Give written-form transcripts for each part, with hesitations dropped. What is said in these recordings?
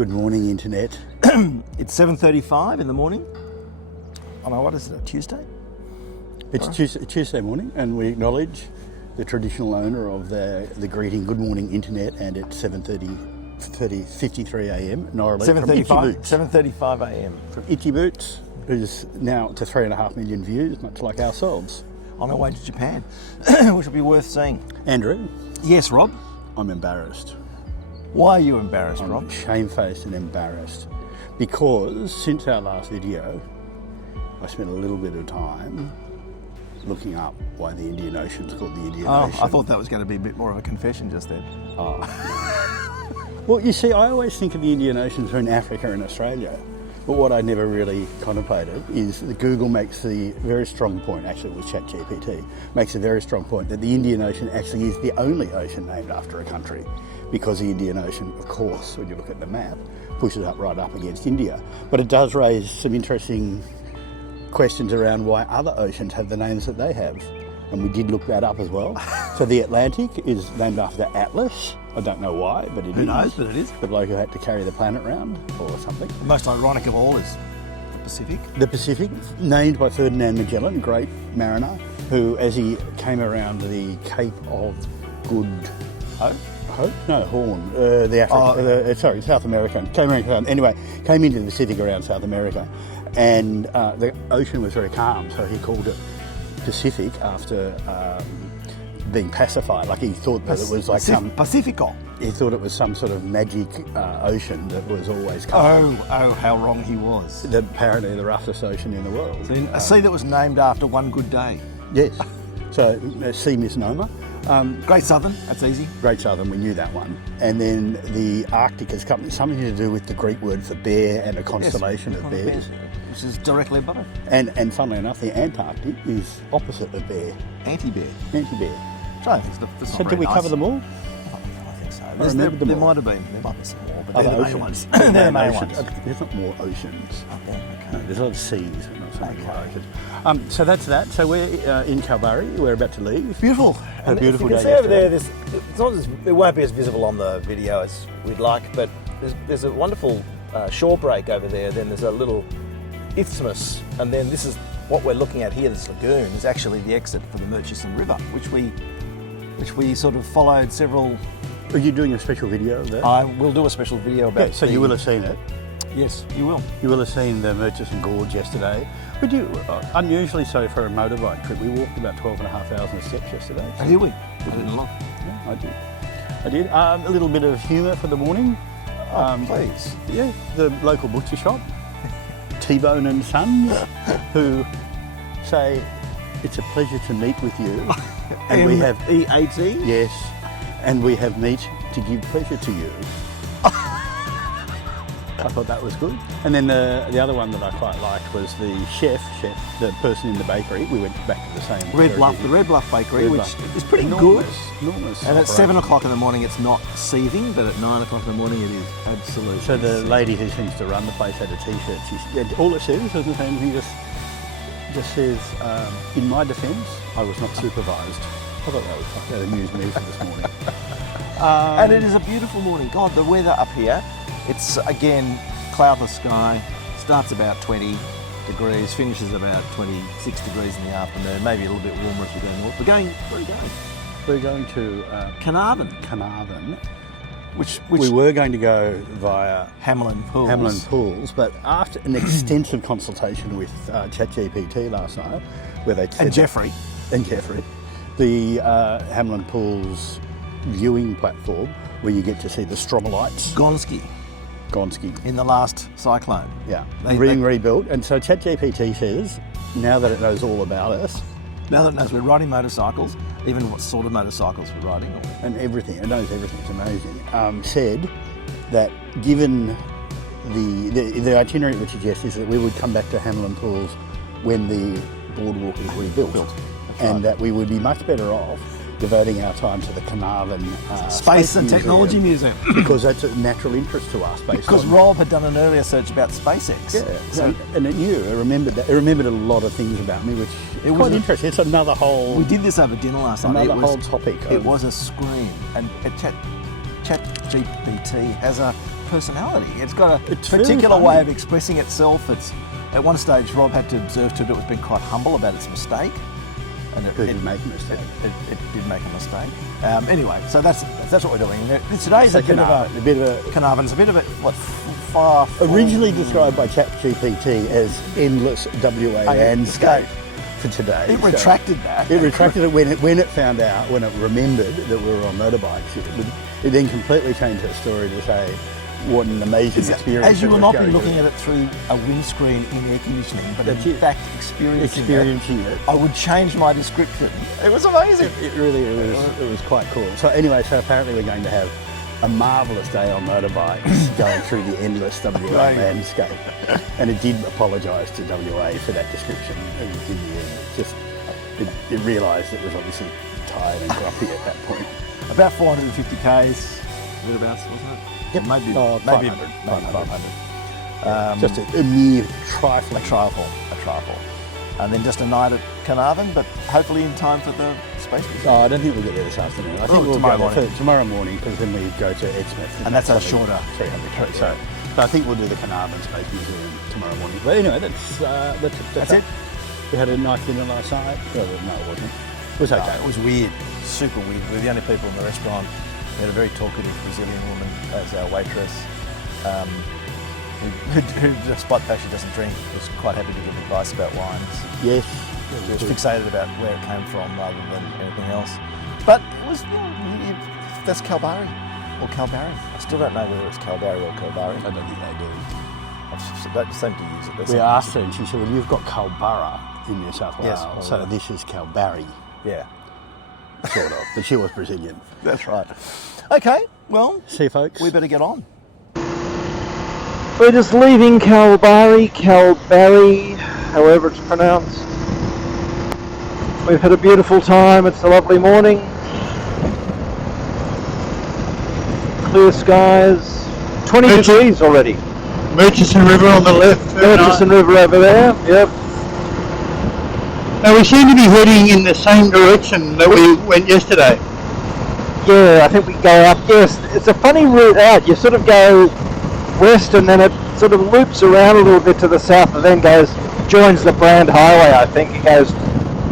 Good morning, Internet. It's 7:35 in the morning. Oh no, what is it, a Tuesday? It's Tuesday morning, and we acknowledge the traditional owner of the greeting Good Morning Internet, and at 7:53 a.m. Nullarbor from Itchy Boots. 7:35 a.m. From Itchy Boots, who's now to 3.5 million views, much like ourselves. On our way to Japan, which will be worth seeing. Andrew? Yes, Rob? I'm embarrassed. Why are you embarrassed, Rob? I'm shamefaced and embarrassed because since our last video, I spent a little bit of time looking up why the Indian Ocean's called the Indian Ocean. I thought that was going to be a bit more of a confession just then. Oh. Well, you see, I always think of the Indian Oceans in Africa and Australia, but what I never really contemplated is that Google makes the very strong point, actually it was ChatGPT, makes a very strong point that the Indian Ocean actually is the only ocean named after a country, because the Indian Ocean, of course, when you look at the map, pushes up right up against India. But it does raise some interesting questions around why other oceans have the names that they have. And we did look that up as well. So the Atlantic is named after Atlas. I don't know why, but it is. Who knows, but it is. The bloke who had to carry the planet around or something. The most ironic of all is the Pacific. The Pacific, named by Ferdinand Magellan, great mariner, who, as he came around the Cape of Good Hope? No, Horn. South America. Came into the Pacific around South America, and the ocean was very calm, so he called it Pacific after being pacified. Like he thought that it was like Pacifico. He thought it was some sort of magic ocean that was always calm. Oh, how wrong he was. Apparently the roughest ocean in the world. So a sea that was named after one good day. Yes. So a sea misnomer. Great Southern, that's easy. Great Southern, we knew that one. And then the Arctic has come, something to do with the Greek word for bear and a constellation of bears. Which is directly above it. And funnily enough, the Antarctic is opposite of bear. Anti-bear. Anti-bear. So did we cover them all? I think so. There might have been. There might be some more, but they're the main ones. They're the main ones. There's not more oceans. Okay. No, there's a lot of seas, but not so many more oceans. So that's that. So we're in Kalbarri. We're about to leave. Beautiful. A beautiful you day can see over yesterday. there, it's not it won't be as visible on the video as we'd like, but there's a wonderful shore break over there. Then there's a little isthmus, and then this is what we're looking at here. This lagoon is actually the exit for the Murchison River, which we sort of followed several. Are you doing a special video of that? I will do a special video about. So you will have seen it. Yes, you will. You will have seen the Murchison Gorge yesterday. We do, unusually so for a motorbike trip. We walked about 12,500 steps yesterday. So here we did it a lot. Yeah, I did. A little bit of humour for the morning. Please. Yeah, the local butcher shop, T-Bone and Sons, who say, it's a pleasure to meet with you. And we have E-A-T? Yes, and we have meat to give pleasure to you. I thought that was good. And then the other one that I quite liked was the chef, the person in the bakery. We went back to the same. The Red Bluff Bakery, which is pretty enormous, good. Enormous. And at 7 o'clock in the morning, it's not seething, but at 9 o'clock in the morning, it is absolutely. So the lady who seems to run the place had a T-shirt. All it says doesn't say anything. Just says, in my defence, I was not supervised. I thought that amused me for this morning. And it is a beautiful morning. God, the weather up here. It's, again, cloudless sky, starts about 20 degrees, finishes about 26 degrees in the afternoon, maybe a little bit warmer if you go north. Where are you going? We're going to Carnarvon. Which we were going to go via Hamlin Pools. but after an extensive consultation with ChatGPT last night, where they said Jeffrey, the Hamlin Pools viewing platform, where you get to see the Stromolites. Gonski. In the last cyclone. Yeah, rebuilt. And so ChatGPT says, now that it knows all about us. Now that it knows we're riding motorcycles, even what sort of motorcycles we're riding. And everything, it knows everything, it's amazing. Said that given the itinerary it would suggest is that we would come back to Hamlin Pools when the boardwalk is rebuilt. And that we would be much better off devoting our time to the Carnarvon Space and Technology Museum. Because that's a natural interest to us. Because Rob had done an earlier search about SpaceX. Yeah, so, and it knew, it remembered a lot of things about me, which is quite interesting. It's another whole... We did this over dinner last night. Another whole topic. It was a scream. And ChatGPT has a personality. It's got a It's very particular funny. way of expressing itself. It's at one stage Rob had to observe to it was being quite humble about its mistake, and It did make a mistake. It did make a mistake. Anyway, so that's what we're doing. Today's a bit of a Carnarvon's a bit of a far Originally described by ChatGPT as endless WA landscape for today. It retracted that. It retracted it when it found out, when it remembered that we were on motorbikes. It then completely changed that story to say what an amazing experience. As you it will was not be going looking through. at it through a windscreen in air conditioning, but That's in it. fact experiencing it. I would change my description. It was amazing. It was quite cool. So anyway, so apparently we're going to have a marvellous day on motorbikes going through the endless WA landscape. And it did apologise to WA for that description in the end. It realised it was obviously tired and grumpy at that point. About 450 k's, thereabouts, wasn't it? Yep. Maybe 500. 500. Just a mere trifling. A trifle. And then just a night at Carnarvon, but hopefully in time for the space mission. Oh, I don't think we'll get there this afternoon. I think we'll tomorrow go there morning. Tomorrow morning, because then we go to Exmouth. And that's a probably shorter 300 k's. trip. So I think we'll do the Carnarvon Space Museum tomorrow morning. But anyway, that's it. We had a nice dinner last night. Well, no, it wasn't. It was okay. It was weird, super weird. We were the only people in the restaurant. We had a very talkative Brazilian woman as our waitress, who despite the fact she doesn't drink, was quite happy to give advice about wines. Yes. She was fixated about where it came from rather than anything else. But it was, that's Kalbarri, or Kalbarri. I still don't know whether it's Kalbarri or Kalbarri. I don't think they do. I don't seem to use it. We asked her and she said, well, you've got Kalbarra in New South Wales, Yes, so this is Kalbarri, Yeah, sort of. But she was Brazilian. that's right. Okay, well, See you, folks. we better get on. We're just leaving Kalbarri, however it's pronounced. We've had a beautiful time. It's a lovely morning. Clear skies. 20 degrees already. Murchison River on the left. Murchison River over there. Yep. Now we seem to be heading in the same direction that we went yesterday. Yeah, I think we go up. Yes, it's a funny route out. You sort of go west and then it sort of loops around a little bit to the south and then joins the Brand Highway, I think. It goes,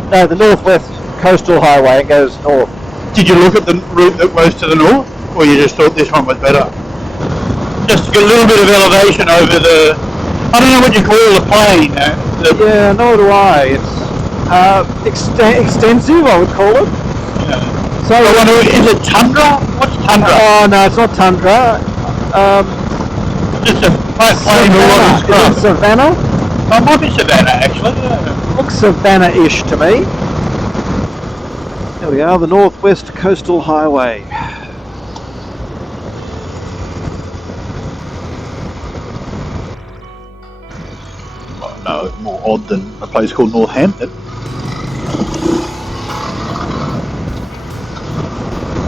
no, the Northwest Coastal Highway, it goes north. Did you look at the route that goes to the north, or you just thought this one was better? Just to get a little bit of elevation over the, I don't know what you call the plain. Yeah, nor do I. It's extensive, I would call it. So I wonder, is it tundra? What's tundra? Oh no, it's not tundra. Just a flat plain with a lot of scrub. Is it Savannah? Oh, it might be Savannah actually. Yeah. Looks Savannah-ish to me. There we are, the Northwest Coastal Highway. No, more odd than a place called Northampton.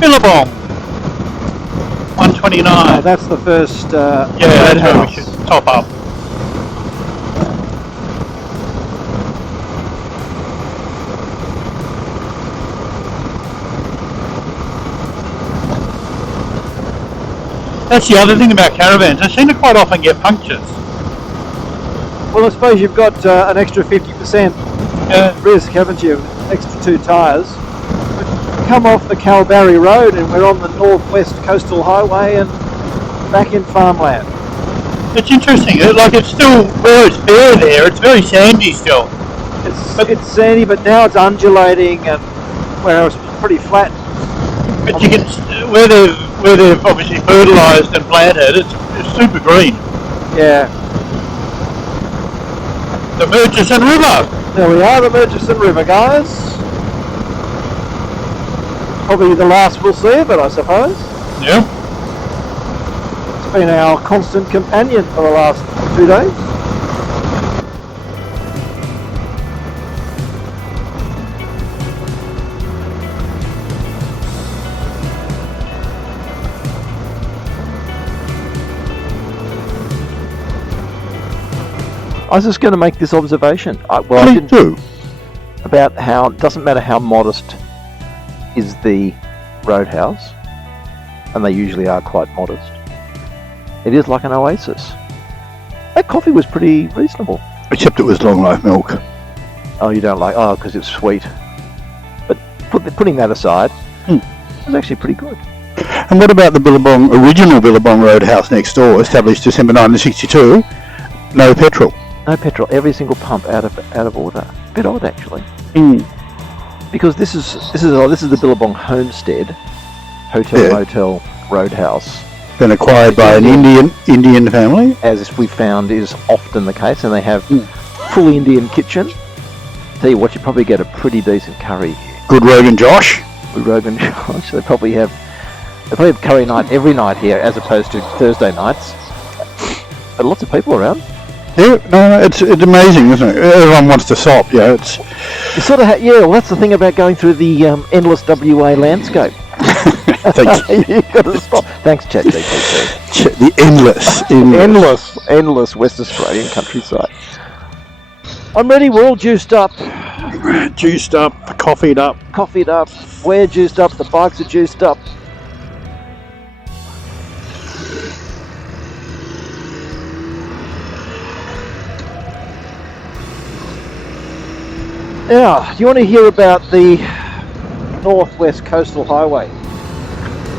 Billabong, 129. Oh, that's the first Yeah, that's where we house. should top up. That's the other thing about caravans. They seem to quite often get punctures. Well, I suppose you've got an extra 50% risk, haven't you? Extra 2 tyres. Come off the Kalbarri Road and we're on the Northwest Coastal Highway and back in farmland. It's interesting. It's still where it's bare there. It's very sandy still. It's sandy, but now it's undulating, and where it was pretty flat. But you can where they've obviously fertilised and planted. It's super green. Yeah. The Murchison River. There we are, the Murchison River, guys. Probably the last we'll see of it, I suppose. Yeah. It's been our constant companion for the last 2 days. I was just going to make this observation. I didn't do. about how it doesn't matter how modest is the roadhouse. and they usually are quite modest. It is like an oasis. That coffee was pretty reasonable. Except it was long life milk. Oh, you don't like... Oh, because it's sweet. But putting that aside, it was actually pretty good. And what about the original Billabong Roadhouse next door, established December 1962? No petrol. No petrol. Every single pump out of order. A bit odd, actually. Because this is the Billabong Homestead Hotel Motel Roadhouse. Been acquired by an Indian family, as we found is often the case, and they have full Indian kitchen. Tell you what, you probably get a pretty decent curry here. Good Rogan Josh. Good Rogan Josh. They probably have curry night every night here, as opposed to Thursday nights. But lots of people around. Yeah, no, it's amazing, isn't it? Everyone wants to stop. Yeah, it's. You sort of well, that's the thing about going through the endless WA landscape. Thank you. You've got to stop. Thanks, ChatGPT. The endless West Australian countryside. I'm ready. We're all juiced up. Juiced up, coffeeed up. Coffeeed up. We're juiced up. The bikes are juiced up. Now, do you want to hear about the Northwest Coastal Highway?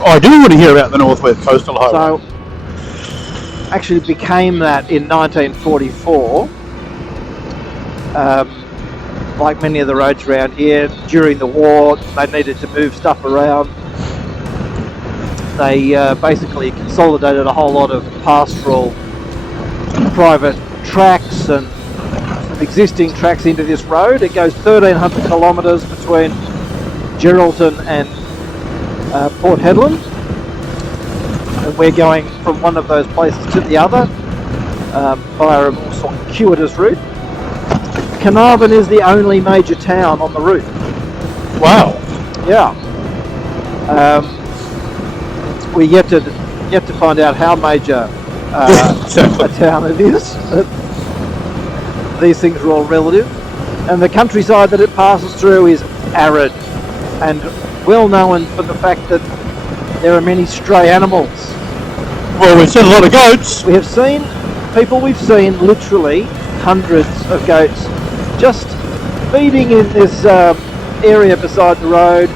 I do want to hear about the Northwest Coastal Highway. So, actually became that in 1944. Like many of the roads around here, during the war, they needed to move stuff around. They basically consolidated a whole lot of pastoral private tracks and existing tracks into this road. It goes 1,300 kilometres between Geraldton and Port Hedland, and we're going from one of those places to the other via a more circuitous route. Carnarvon is the only major town on the route. Wow. Yeah. We're yet to find out how major a town it is. These things are all relative, and the countryside that it passes through is arid and well known for the fact that there are many stray animals. Well, we've seen a lot of goats. We've seen literally hundreds of goats just feeding in this area beside the road,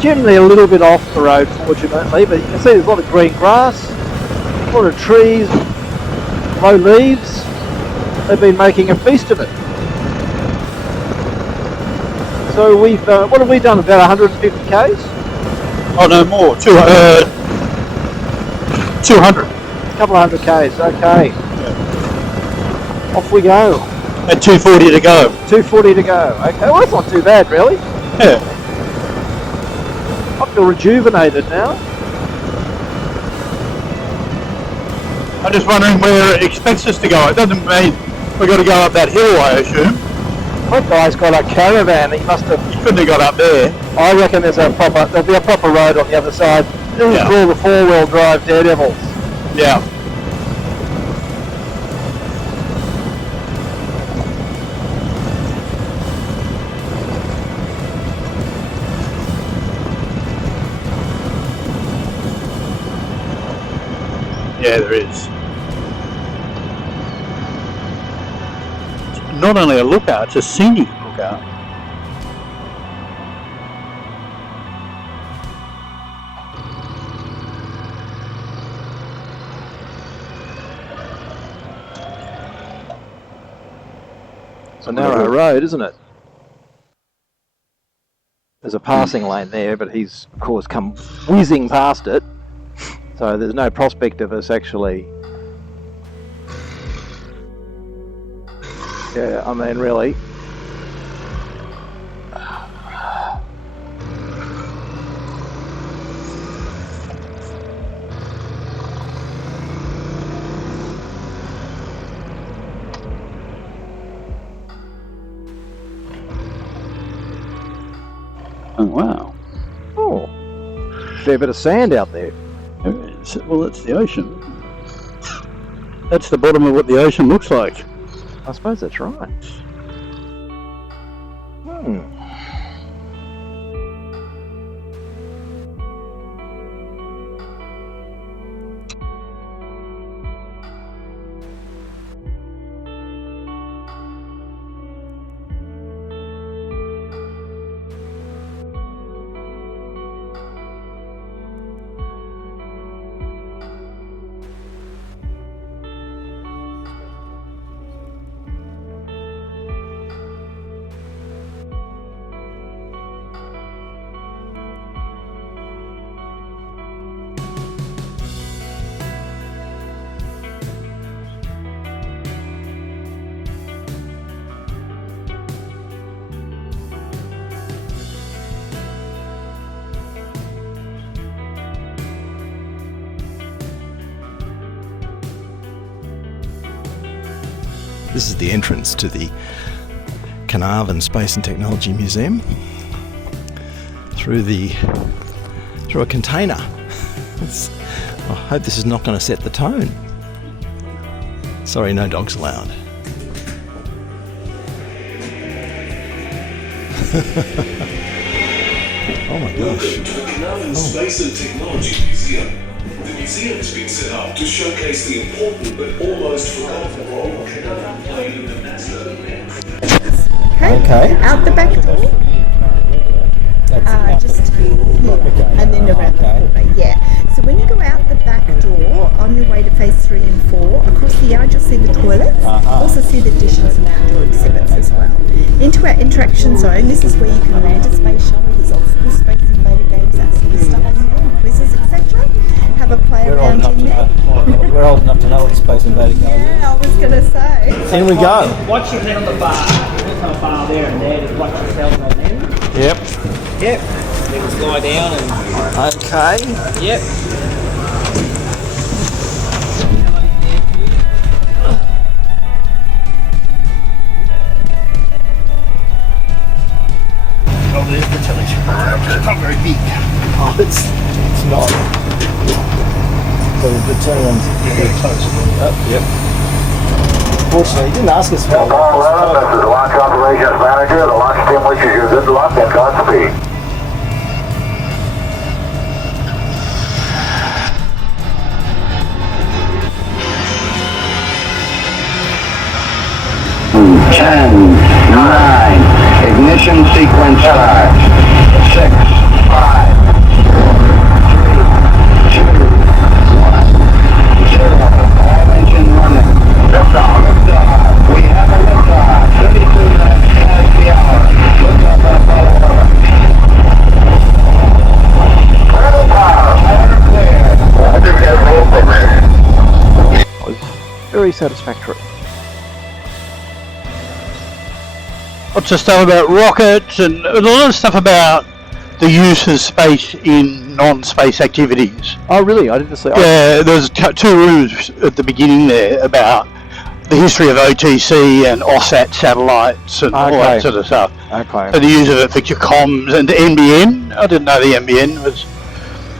generally a little bit off the road, fortunately, but you can see there's a lot of green grass, a lot of trees, low leaves. They've been making a feast of it. So we've, what have we done, about 150 k's? Oh no, more, 200. A couple of hundred k's, okay. Yeah. Off we go. At 240 to go. 240 to go, okay, well that's not too bad really. Yeah. I feel rejuvenated now. I'm just wondering where it expects us to go. It doesn't mean we've got to go up that hill, I assume. That guy's got a caravan. He couldn't have got up there. I reckon there'll be a proper road on the other side. This is called the four-wheel drive Daredevils. Yeah. Yeah, there is. It's not only a lookout, it's a scenic lookout. It's a narrow road, isn't it? There's a passing lane there, but he's, of course, come whizzing past it. So there's no prospect of us actually... Yeah, I mean, really. Oh, wow. Oh, fair bit of sand out there. Well, that's the ocean. That's the bottom of what the ocean looks like. I suppose that's right. Hmm. This is the entrance to the Carnarvon Space and Technology Museum through a container. I hope this is not going to set the tone. Sorry, no dogs allowed. Oh my gosh. Welcome to the Carnarvon Space and Technology Museum. The museum has been set up to showcase the important but almost forgotten role of Carnarvon played in the NASA. Okay. Out the back door. Just and then around the corner. Yeah. So when you go out the back door on your way to phase 3 and 4, across the yard you'll see the toilets. Also see the dishes and outdoor exhibits as well. Into our interaction zone, this is where you can land a space shuttle. There's old school Space Invader games, that sort of stuff in there, and quizzes, etc. Have a play around in there. We're old enough to know what Space Invader Games is. Yeah, I was going to say. In we go. Watch your head on the bar. There's no bar there and there. Just watch yourself on them. Yep. Yep. Then slide down and. Okay. Yep. Oh, there's the telescope. It's not very big. Oh, it's not. So the turnaround's Very close. Yep. Fortunately, he didn't ask us for Apollo 11, this is the Launch Operations Manager. The launch team wishes you good luck and Godspeed. Ignition sequence starts. 6, 5, 4, 3, 2, 1, 0. All engine running. Liftoff. We have a liftoff. 32 minutes past the hour. Liftoff at Apollo 11. Clear. Was very satisfactory. Lots of stuff about rockets and a lot of stuff about the use of space in non-space activities. Oh, really? I didn't see. Yeah, there's 2 rooms at the beginning there about the history of OTC and OSAT satellites and all that Okay. sort of stuff. Okay. So the use of it for your comms and the NBN. I didn't know the NBN was...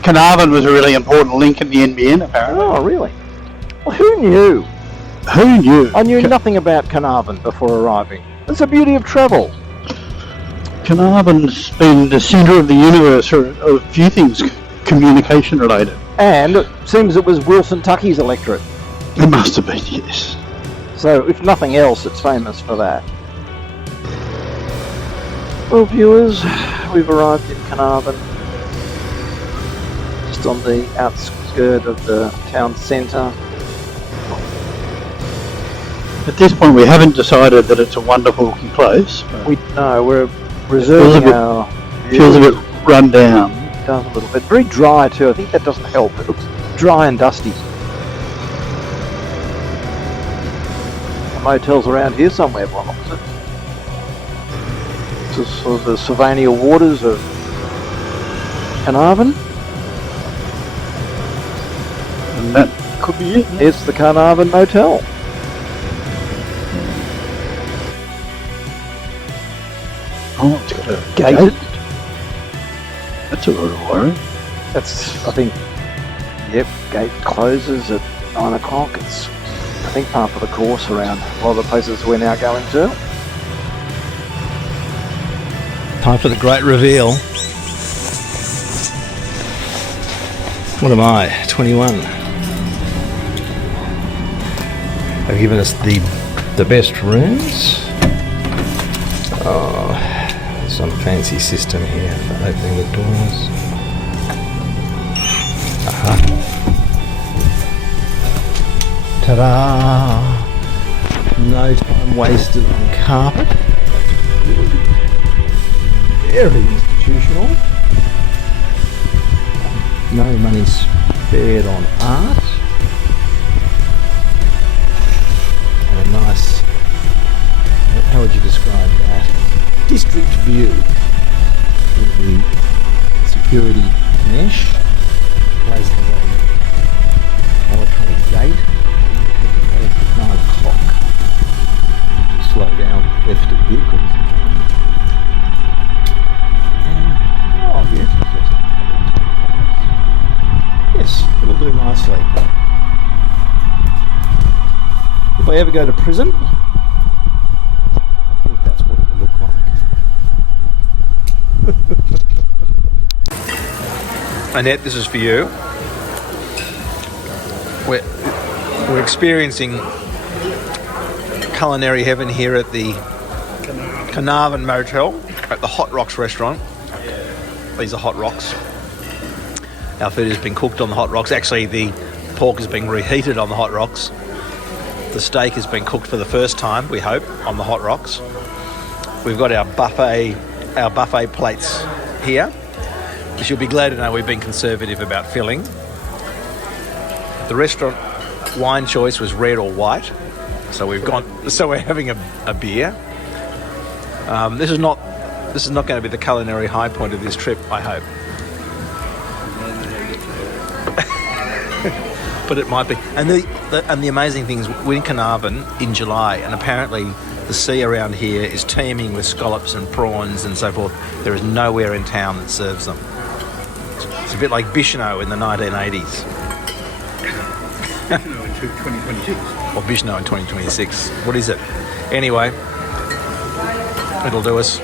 Carnarvon was a really important link in the NBN, apparently. Oh, really? Well, who knew? Who knew? I knew nothing about Carnarvon before arriving. It's the beauty of travel. Carnarvon's been the centre of the universe for a few things communication related. And it seems it was Wilson Tuckey's electorate. It must have been, yes. So, if nothing else, it's famous for that. Well, viewers, we've arrived in Carnarvon. Just on the outskirt of the town centre. At this point, we haven't decided that it's a wonderful looking place. We're reserving our Feels a bit run down. It does a little bit. Very dry too. I think that doesn't help. It looks dry and dusty. The motel's around here somewhere, Bob. This is sort of the Sylvania waters of Carnarvon. And that could be it. It's the Carnarvon Motel. Oh, it's got a Gated. That's a little worry. That's, I think, yep, gate closes at 9 o'clock. It's, I think, part of the course around a lot of the places we're now going to. Time for the great reveal. What am I? 21. They've given us the best rooms. Oh, some fancy system here for opening the doors. Aha. Ta-da! No time wasted on carpet. Very institutional. No money spared on art. And a nice, how would you describe that? District view with the security mesh. The place has a electronic gate. It's 9 o'clock. lifted vehicles. Oh, yes. Yes, it'll do nicely. If I ever go to prison, I think that's what it will look like. Annette, this is for you. We're experiencing culinary heaven here at the Carnarvon Motel at the Hot Rocks restaurant. These are Hot Rocks. Our food has been cooked on the Hot Rocks. Actually, the pork is being reheated on the Hot Rocks. The steak has been cooked for the first time, we hope, on the Hot Rocks. We've got our buffet plates here. You'll be glad to know we've been conservative about filling. The restaurant wine choice was red or white, so we're having a beer. This is not going to be the culinary high point of this trip, I hope. But it might be. And the amazing thing is we're in Carnarvon in July, and apparently the sea around here is teeming with scallops and prawns and so forth. There is nowhere in town that serves them. It's a bit like Bicheno in the 1980s. Bicheno in 2026. Or Bicheno in 2026. What is it? Anyway, it'll do us.